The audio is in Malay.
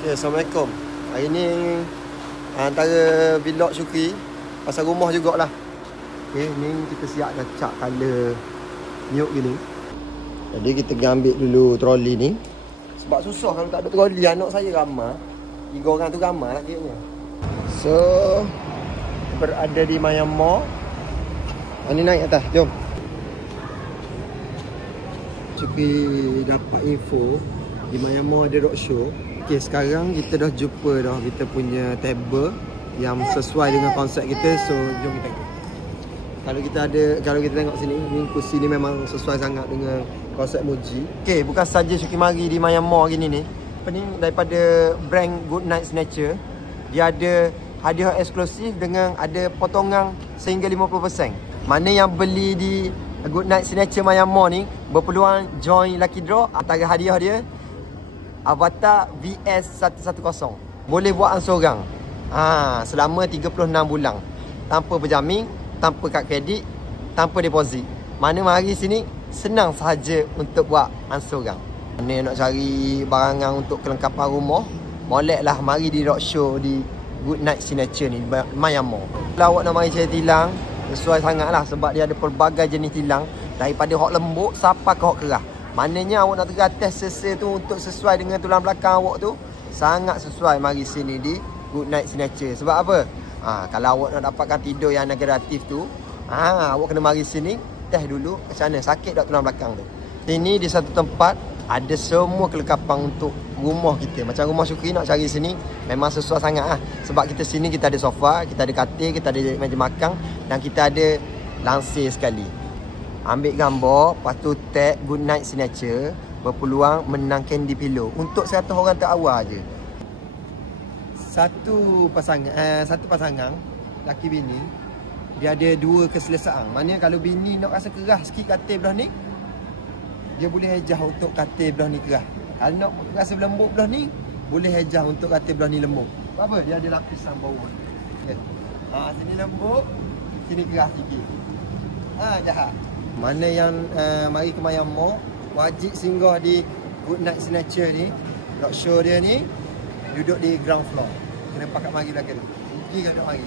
Okay, Assalamualaikum. Hari ni antara vlog Syukri pasal rumah jugalah. Okay, ni kita siap dah cat colour nude gini. Jadi kita ambil dulu troli ni. Sebab susah kalau tak ada troli, anak saya ramai. 3 orang tu ramai lah kayaknya. So, berada di Myanmar. Ni naik atas, jom. Syukri dapat info di Myanmar ada roadshow. Okay, sekarang kita dah jumpa dah kita punya table yang sesuai dengan konsep kita. So, jom kita tengok. Kalau kita tengok sini, ni kursi ni memang sesuai sangat dengan konsep Muji. Okay, bukan saja Syukri mari di Myanmar gini ni. Apa ni, daripada brand Good Night Snatcher, dia ada hadiah eksklusif dengan ada potongan sehingga 50%. Mana yang beli di Good Night Snatcher Myanmar ni berpeluang join lucky draw. Antara hadiah dia Avatar VS110. Boleh buat seorang selama 36 bulan. Tanpa berjamin, tanpa kad kredit, tanpa deposit. Mana mari sini senang sahaja untuk buat seorang. Mana nak cari barangan untuk kelengkapan rumah, moleklah mari di roadshow di Good Night Snatcher ni Myanmar. Kalau awak nak mari cari tilang, sesuai sangatlah sebab dia ada pelbagai jenis tilang, daripada hok lembut sampai ke hok kerah. Maknanya awak nak tengah test sese tu untuk sesuai dengan tulang belakang awak tu, sangat sesuai mari sini di Good Night Snatcher. Sebab apa? Kalau awak nak dapatkan tidur yang negatif tu, awak kena mari sini, test dulu macam mana, sakit tak tulang belakang tu. Sini di satu tempat ada semua kelengkapan untuk rumah kita. Macam rumah Syukri nak cari sini memang sesuai sangat Sebab kita sini kita ada sofa, kita ada katil, kita ada meja makan, dan kita ada lansir sekali. Ambil gambar, lepas tu tag Good Night Snatcher, berpeluang menang candy pillow untuk 100 orang terawal je. Satu pasangan laki bini, dia ada 2 keselesaan. Maknanya kalau bini nak rasa kerah sikit katil belah ni, dia boleh hejah untuk katil belah ni kerah. Kalau nak rasa lembut belah ni, boleh hejah untuk katil belah ni lembut. Apa? Dia ada lapisan bawah. Okay. Sini lembut, sini kerah sikit. Jahat. Mana yang mari ke Myanmar, wajib singgah di Good Night Snatcher ni. Roadshow dia ni duduk di ground floor. Kena pakat mari belakang tu. Rugi kan tak mari.